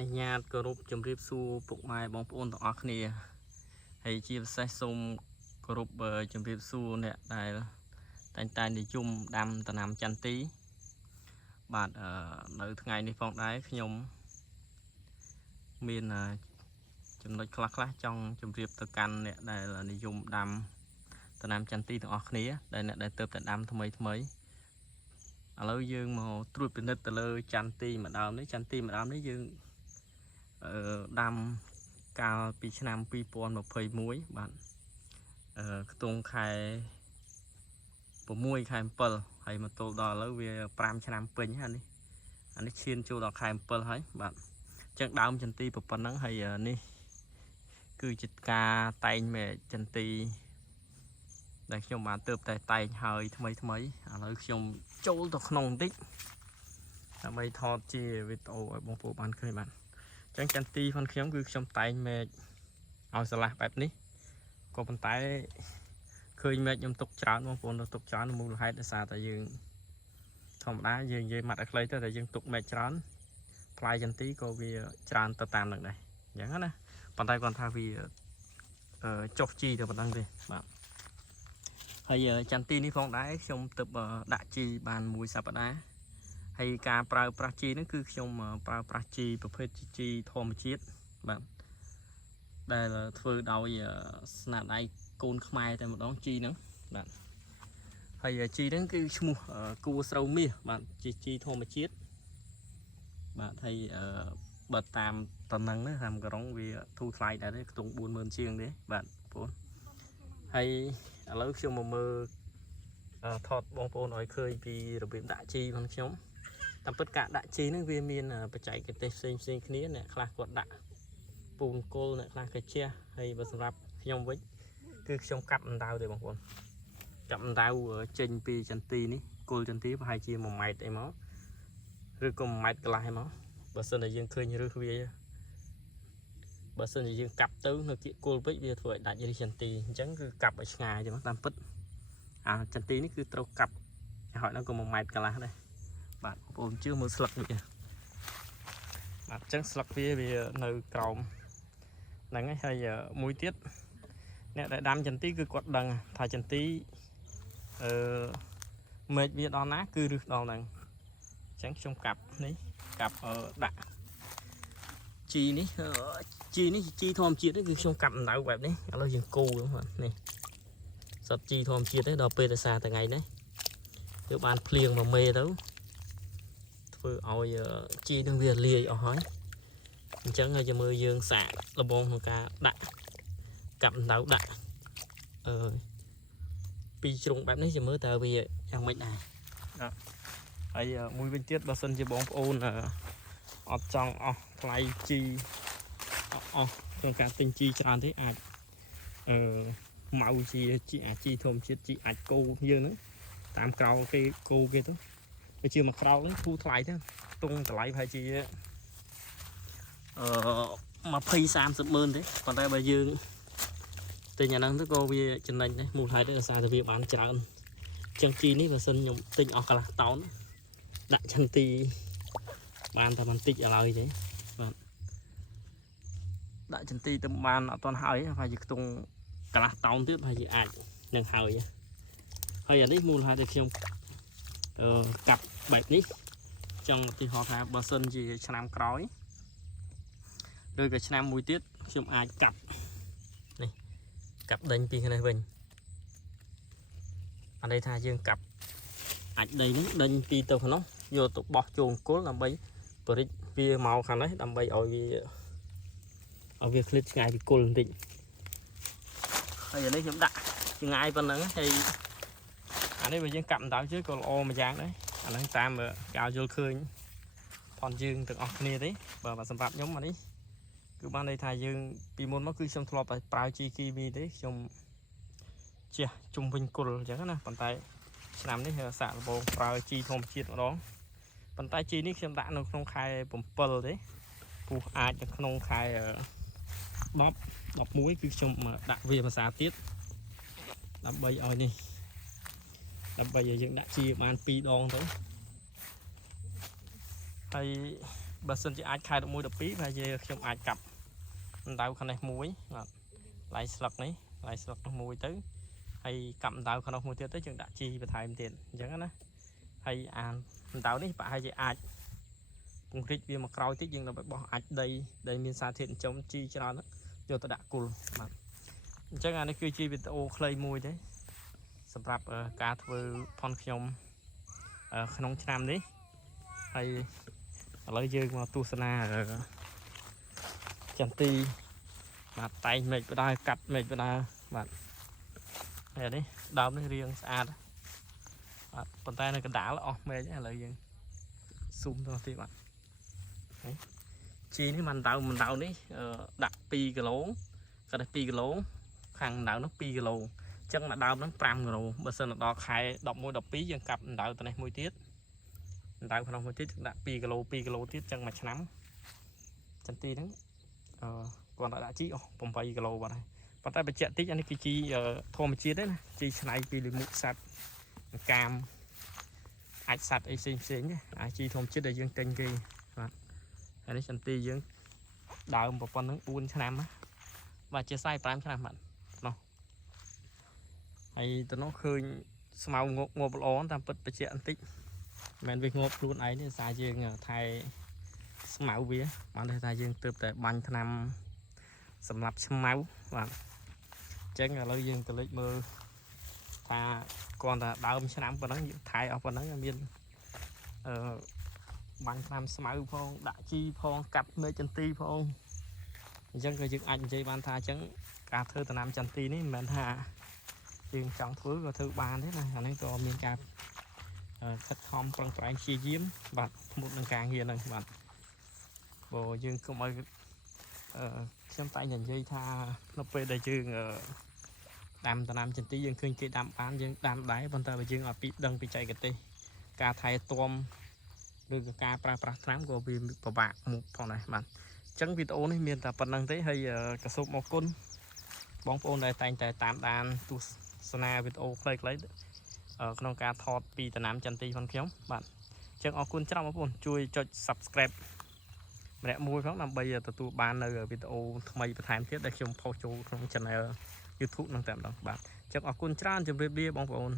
นิญาตกรุบจำเรียบสู้ปลุกไม้บองปูนต่ออักเนี่ยให้ชีพใส่ส้มกรุบจำเรียบสู้เนี่ยได้แต่งแต่ในจุ่มดำตะนำจันตีบาดในไงในฟองได้ขยมมีนจำนวนคลักๆtrongจำเรียบตะกันเนี่ยได้làในจุ่มดำตะนำจันตีต่ออักเนี่ยได้เนี่ยได้เติมแต่ดำทำไมแล้วយើងមកត្រួតពិនិត្យទៅលើចន្ទទីម្ដងនេះចន្ទទីម្ដងនេះយើងដាំកាលពីឆ្នាំ2021បាទខ្ទង់ខែ6ខែ7ហើយមកទល់ដល់ឥឡូវវា5ឆ្នាំពេញហើយនេះអានេះឈានចូលដល់ខែ7ហើយបាទអញ្ចឹងដើមចន្ទទីប៉ុណ្ណឹងហើយនេះគឺជាការតែងမဲ့ចន្ទទីដែលខ្ញុំបានទើបតែតែងហើយថ្មីឥឡូវខ្ញុំចូលទៅក្នុងបន្តិចដើម្បីថតជាវីដេអូឲ្យបងប្អូនបានឃើញបាទអញ្ចឹងចន្ទទីផងខ្ញុំគឺខ្ញុំតែងមែកឲ្យឆ្លាស់បែបនេះក៏ប៉ុន្តែឃើញមែកខ្ញុំទុកច្រើនបងប្អូនទុកច្រើនមូលហេតុដោយសារតែយើងធម្មតាយើងនិយាយម៉ាត់ឲ្យខ្លីទៅតែយើងទុកមែកច្រើនផ្លែចន្ទទីក៏វាច្រើនទៅតាមនឹងដែរអញ្ចឹងណាប៉ុន្តែគាត់ថាវាចុះជីទៅប៉ុណ្ណឹងទេបាទហើយចន្ទទីនេះផងដែរខ្ញុំទៅដាក់ជីបានមួយសប្តាហ៍ហើយការប្រើប្រាស់ជីហ្នឹងគឺខ្ញុំប្រើប្រាស់ជីប្រភេទជីធម្មជាតិបាទដែលធ្វើដោយស្នាដៃកូនខ្មែរតែម្ដងជីហ្នឹងបាទហើយជីហ្នឹងគឺឈ្មោះគួរស្រូវមាសបាទជីធម្មជាតិបាទហើយបើតាមតំណឹងនេះតាមក្រុងវាធូរថ្លៃដែរទេខ្ទង់ 40000 ជាងទេបាទបងប្អូនហើយឥឡូវខ្ញុំមកមើលថតបងប្អូនឲ្យឃើញពីរបៀបដាក់ជីផងខ្ញុំតាមពិតការដាក់ជីហ្នឹងវាមានបច្ចេកទេសផ្សេងគ្នាអ្នកខ្លះគាត់ដាក់ពូនគល់អ្នកខ្លះក៏ជះហើយបើសម្រាប់ខ្ញុំវិញគឺខ្ញុំកាប់អណ្ដៅទេបងប្អូនកាប់អណ្ដៅចេញពីចន្ទីនេះគល់ចន្ទីប្រហែលជា1ម៉ែត្រអីមកឬក៏1ម៉ែត្រកន្លះអីមកបើសិនតែយើងឃើញឫសវាបើសិនជាយើងកាប់ទៅនៅគៀកគល់ពេកវាធ្វើឲ្យដាច់ឫសចន្ទីអញ្ចឹងគឺកាប់ឲ្យឆ្ងាយចឹងតាមពិតចន្ទីនេះគឺត្រូវកាប់ហើយនោះក៏1ម៉ែត្រកន្លះដែរបាទបងប្អូនជឿមើលស្លឹកវាបាទអញ្ចឹងស្លឹកវានៅក្រោមហ្នឹងហើយមួយទៀតអ្នកដែលដាំចន្ទីគឺគាត់ដឹងថាចន្ទីមេឃវាដល់ណាគឺឫសដល់ហ្នឹងអញ្ចឹងខ្ញុំកាប់នេះកាប់ដាក់ជីនេះជីធម្មជាតិគឺខ្ញុំកាប់អណ្ដៅបែបនេះឥឡូវយើងគូបាទនេះសត្វជីធម្មជាតិទេដល់ពេលតែសារថ្ងៃនេះយើងបានភ្លៀងមកមេទៅធ្វើឲ្យជីនឹងវាលាយអស់ហើយអញ្ចឹងហើយចាំមើលយើងសាកលបងក្នុងការដាក់កាប់អណ្ដៅដាក់ពីជ្រុងបែបនេះចាំមើលតើវាយ៉ាងម៉េចដែរហើយមួយវិញទៀតបើសិនជាបងប្អូនអត់ចង់អស់ថ្លៃជីអស់ក្នុងការទិញជីច្រើនទេអាចមកជីធម្មជាតិជីអាចគោយើងហ្នឹងតាមក្រោលគេគោគេទៅវាជាមួយក្រោលហ្នឹងធូរថ្លៃទៅតុងតម្លៃប្រហែលជា20-30 ម៉ឺនទេប៉ុន្តែបើយើងទិញអាហ្នឹងទៅក៏វាចំណេញដែរមូលហេតុដោយសារតែវាបានច្រើនចឹងជីនេះបើសិនខ្ញុំទិញអស់កន្លះតោនដាក់ចន្ទីបានតែបន្តិចឥឡូវទេបាទដាក់ចន្ទីទៅបានអត់ទាន់ហើយហើយជាខ្ទង់កន្លះតោនទៀតហើយជាអាចនឹងហើយអានេះមូលហេតុដែលខ្ញុំកាប់បែបនេះចង់ឧទាហរណ៍ថាបើសិនជាឆ្នាំក្រោយឬក៏ឆ្នាំមួយទៀតខ្ញុំអាចកាប់នេះកាប់ដេញពីខាងនេះវិញអានេះថាយើងកាប់អាចដីនេះដេញពីទៅខាងនោះយកទៅបោះចូលគល់ដើម្បីបរិចវាមកខាងនេះដើម្បីឲ្យវាឃ្លាតឆ្ងាយពីគល់បន្តិចហើយអានេះខ្ញុំដាក់ឆ្ងាយប៉ុណ្ណឹងហើយអានេះបើយើងកាប់អណ្ដៅជើក៏ល្អមួយយ៉ាងដែរអាហ្នឹងតាមការយល់ឃើញផងយើងទាំងអស់គ្នាទេបើសម្រាប់ខ្ញុំអានេះគឺបានន័យថាយើងពីមុនមកគឺខ្ញុំធ្លាប់តែប្រើជីគីមីទេខ្ញុំជះជុំវិញគល់អញ្ចឹងណាប៉ុន្តែឆ្នាំនេះសាកល្បងប្រើជីធម្មជាតិម្ដងប៉ុន្តែជីនេះខ្ញុំដាក់នៅក្នុងខែ7ទេព្រោះអាចនៅក្នុងខែ10 11គឺខ្ញុំដាក់វាភាសាទៀតដើម្បីឲ្យនេះដើម្បីឲ្យយើងដាក់ជីបាន2 ដងទៅហើយ បើសិនជាអាចខែ11 12ហើយខ្ញុំអាចកាប់ដៅខាងនេះមួយបាទឡៃស្លឹកនេះឡៃស្លឹកនោះមួយទៅហើយកាប់ដៅខាងនោះមួយទៀតទៅយើងដាក់ជីបន្ថែមទៀតអញ្ចឹងណាហើយអាដៅនេះប្រហែលជាអាចពង្រីកវាមកក្រោយតិចយើងដើម្បីបោះអាចដីមានសារធាតុចិញ្ចឹមជីច្រើនយកទៅដាក់គល់បាទអញ្ចឹងអានេះគឺជាវីដេអូខ្លីមួយទេសម្រាប់ការធ្វើផនខ្ញុំក្នុងឆ្នាំនេះហើយឥឡូវយើងមកទស្សនាចន្ទីបាទតែងមេឃបដាកាត់មេឃបដាបាទហើយនេះដើមនេះរាងស្អាតបាទប៉ុន្តែនៅកណ្ដាលអស់មេឃឥឡូវយើងស៊ូមទៅទៀតបាទជីនេះមិនដៅនេះដាក់2គីឡូក៏តែ2គីឡូខាងដៅនោះ2គីឡូអញ្ចឹងមួយដើមហ្នឹង5គីឡូបើសិនដល់ខែ11 12យើងកាប់ដៅទៅនេះមួយទៀតដៅក្នុងមួយទៀតដាក់2គីឡូទៀតអញ្ចឹងមួយឆ្នាំចន្ទីហ្នឹងគាត់ដាក់ជីអស់8គីឡូបាទហើយប៉ុន្តែបញ្ជាក់តិចអានេះគឺជីធម្មជាតិទេណាជីឆ្នៃពីលិមុខសត្វកាមអាចសត្វអីផ្សេងណាអាជីធម្មជាតិដែលយើងទិញគេបាទហើយនេះចន្ទីយើងដើមប៉ុណ្្នឹង4ឆ្នាំណាបាទជា45ឆ្នាំបាទនោះហើយទៅនោះឃើញស្មៅងប់ល្អតាមពិតបញ្ជាក់បន្តិចមិនមែនវាងប់ខ្លួនឯងទេសារយើងថែស្មៅវាបានតែយើងទើបតែបាញ់ថ្នាំសម្រាប់ស្មៅបាទអញ្ចឹងឥឡូវយើងទៅលេចមើលថាគាត់ថាដើមឆ្នាំប៉ុណ្ណឹងយើងថែអស់ប៉ុណ្ណឹងមានបាញ់ថ្នាំស្មៅផងដាក់ជីផងកាត់មេឃចន្ទីផងអញ្ចឹងក៏យើងអាចនិយាយបានថាអញ្ចឹងការធ្វើដំណាំចន្ទីនេះមិនមែនថាយើងចង់ធ្វើក៏ធ្វើបានទេណាអានេះក៏មានការខិតខំប្រឹងប្រែងព្យាយាមបាទធ្មត់នឹងការងារហ្នឹងបាទបើយើងកុំឲ្យខ្ញុំតែងតែនិយាយថានៅពេលដែលយើងដាំដំណាំចន្ទីយើងឃើញគេដាំបានយើងដាំដែរប៉ុន្តែបើយើងអត់ពីដឹងពីចែកទេសការថែទាំឬក៏ការប្រើប្រាស់ថ្នាំក៏វាពិបាកមុខផងដែរបាទអញ្ចឹងវីដេអូនេះមានតែប៉ុណ្្នឹងទេហើយក៏សូមអរគុណបងប្អូនដែលតែងតែតាមដានទស្សនាវីដេអូខ្លីៗក្នុងការថតពីដំណាំចន្ទីផងខ្ញុំបាទអញ្ចឹងអរគុណច្រើនបងប្អូនជួយចុច Subscribe ម្នាក់មួយផងដើម្បីទទួលបាននៅវីដេអូថ្មីបន្ថែមទៀតដែលខ្ញុំផុសចូលក្នុង Channel YouTube នឹងតែម្ដងបាទអញ្ចឹងអរគុណច្រើនជម្រាបលាបងប្អូន